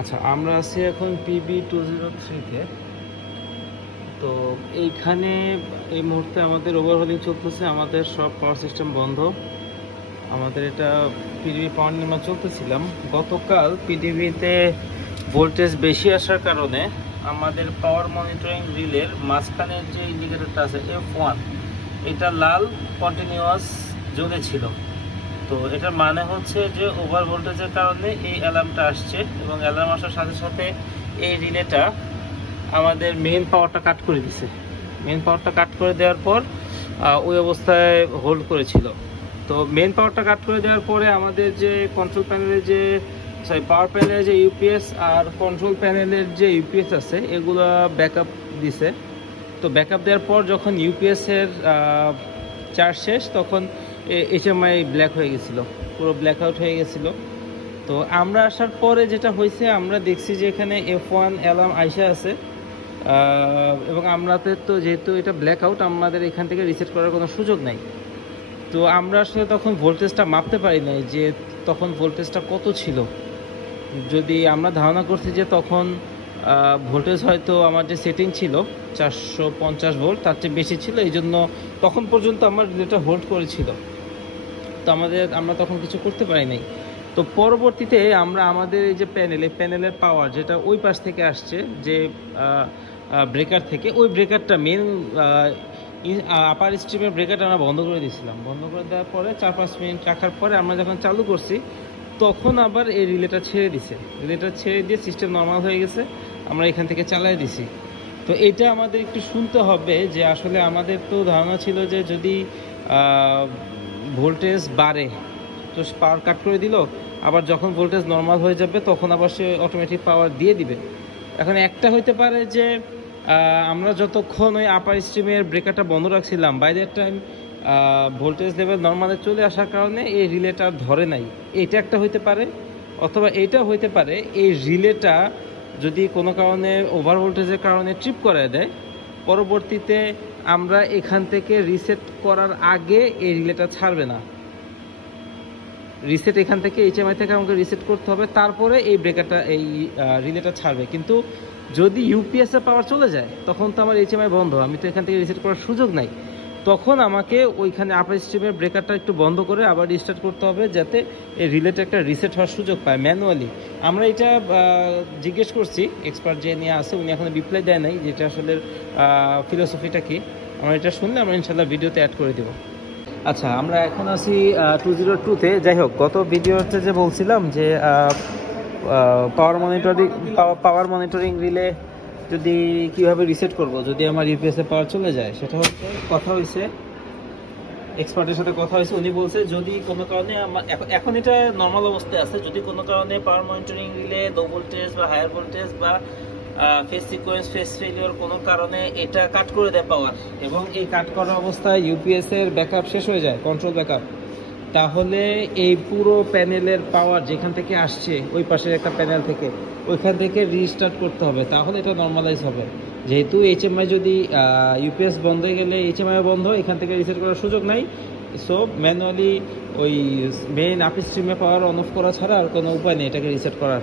আচ্ছা, আমরা আছি এখন PB203-তে। তো এইখানে এই মুহূর্তে আমাদের ওভারহোলিং চলতেছে, আমাদের সব পাওয়ার সিস্টেম বন্ধ। আমাদের এটা পিডিবি পাওয়ার নির্মাণ চলতেছিলাম। গতকাল পিডিবিতে ভোল্টেজ বেশি আসার কারণে আমাদের পাওয়ার মনিটরিং রিলের মাঝখানের যে ইন্ডিকেটরটা আছে F1, এটা লাল কন্টিনিউয়াস জ্বলেছিল। তো এটার মানে হচ্ছে যে ওভার ভোল্টেজের কারণে এই অ্যালার্মটা আসছে, এবং অ্যালার্ম আসার সাথে সাথে এই রিলেটা আমাদের মেইন পাওয়ারটা কাট করে দিছে। মেইন পাওয়ারটা কাট করে দেওয়ার পর ওই অবস্থায় হোল্ড করেছিল। তো মেইন পাওয়ারটা কাট করে দেওয়ার পরে আমাদের যে কন্ট্রোল প্যানেলের যে পাওয়ার প্যানেলের যে ইউপিএস আর কন্ট্রোল প্যানেলের যে ইউপিএস আছে, এগুলো ব্যাকআপ দিছে। তো ব্যাকআপ দেওয়ার পর যখন ইউপিএসের চার্জ শেষ, তখন এইচএমআই ব্ল্যাক হয়ে গেছিলো, পুরো ব্ল্যাক আউট হয়ে গেছিলো। তো আমরা আসার পরে যেটা হয়েছে, আমরা দেখছি যে এখানে F1 অ্যালার্ম আইসা আছে, এবং আমরাতে তো যেহেতু এটা ব্ল্যাক আউট, আমাদের এখান থেকে রিসেট করার কোনো সুযোগ নাই। তো আমরা আসলে তখন ভোল্টেজটা মাপতে পারি নাই যে তখন ভোল্টেজটা কত ছিল। যদি আমরা ধারণা করছি যে তখন ভোল্টেজ হয়তো আমার যে সেটিং ছিল 450 ভোল্ট, তার চেয়ে বেশি ছিল, এই জন্য তখন পর্যন্ত আমার রিলেটা হোল্ড করেছিল। তো আমরা তখন কিছু করতে পারি নাই। তো পরবর্তীতে আমরা আমাদের এই যে প্যানেলের পাওয়ার যেটা ওই পাশ থেকে আসছে, যে ব্রেকার থেকে, ওই ব্রেকারটা মেন আপার স্ট্রিমের ব্রেকারটা আমরা বন্ধ করে দিয়েছিলাম। বন্ধ করে দেওয়ার পরে 4-5 মিনিট রাখার পরে আমরা যখন চালু করছি, তখন আবার এই রিলেটা ছেড়ে দিছে। রিলেটা ছেড়ে দিয়ে সিস্টেম নর্মাল হয়ে গেছে, আমরা এখান থেকে চালাই দিছি। তো এটা আমাদের একটু শুনতে হবে যে আসলে আমাদের তো ধারণা ছিল যে যদি ভোল্টেজ বাড়ে তো পাওয়ার কাট করে দিল, আবার যখন ভোল্টেজ নর্মাল হয়ে যাবে তখন আবার সে অটোমেটিক পাওয়ার দিয়ে দিবে। এখন একটা হইতে পারে যে আমরা যতক্ষণ ওই আপার স্ট্রিমের ব্রেকারটা বন্ধ রাখছিলাম, by that time voltage level নর্মালে চলে আসার কারণে এই রিলেটা ধরে নাই, এটা একটা হইতে পারে। অথবা এটা হইতে পারে এই রিলেটা যদি কোনো কারণে ওভার ভোল্টেজের কারণে ট্রিপ করে দেয়, পরবর্তীতে আমরা এখান থেকে রিসেট করার আগে এই রিলেটা ছাড়বে না। রিসেট এখান থেকে এইচএমআই থেকে আমাকে রিসেট করতে হবে, তারপরে এই ব্রেকারটা এই রিলেটা ছাড়বে। কিন্তু যদি ইউপিএস এর পাওয়ার চলে যায়, তখন তো আমার এইচএমআই বন্ধ, আমি তো এখান থেকে রিসেট করার সুযোগ নাই। তখন আমাকে ওইখানে আপার স্ট্রিমের ব্রেকারটা একটু বন্ধ করে আবার রিস্টার্ট করতে হবে, যাতে এই রিলেটা একটা রিসেট হওয়ার সুযোগ পায় ম্যানুয়ালি। আমরা এটা জিজ্ঞেস করছি, এক্সপার্ট যে নিয়ে আসে, উনি এখনো রিপ্লাই দেয় নাই যেটা আসলে ফিলোসফিটা কি। আমরা এটা শুনলে আমরা ইনশাল্লাহ ভিডিওতে অ্যাড করে দেবো। আচ্ছা, আমরা এখন আছি 202-তে। যাই হোক, গত ভিডিওতে যে বলছিলাম যে পাওয়ার মনিটরিং রিলে যদি কিভাবে রিসেট করব যদি আমার ইউপিএস এ পাওয়ার চলে যায়, সেটা হচ্ছে কথা হয়েছে এক্সপার্টের সাথে কথা হয়েছে। উনি বলছে যদি কোনো কারণে এখন এটা নর্মাল অবস্থায় আছে, যদি কোনো কারণে পাওয়ার মনিটরিং রিলে লো ভোল্টেজ বা হায়ার ভোল্টেজ বা ফেজ সিকোয়েন্স ফেজ ফেলিওর কোনো কারণে এটা কাট করে দেয় পাওয়ার, এবং এই কাট করা অবস্থায় ইউপিএস এর ব্যাকআপ শেষ হয়ে যায়, কন্ট্রোল ব্যাকআপ, তাহলে এই পুরো প্যানেলের পাওয়ার যেখান থেকে আসছে ওই পাশের একটা প্যানেল থেকে, ওইখান থেকে রিস্টার্ট করতে হবে, তাহলে এটা নর্মালাইজ হবে। যেহেতু এইচএমআই যদি ইউপিএস বন্ধ হয়ে গেলে এইচএমআই বন্ধ, এখান থেকে রিসেট করার সুযোগ নাই। সো ম্যানুয়ালি ওই মেইন আপ স্ট্রিমে পাওয়ার অন অফ করা ছাড়া আর কোনো উপায় নেই এটাকে রিসেট করার।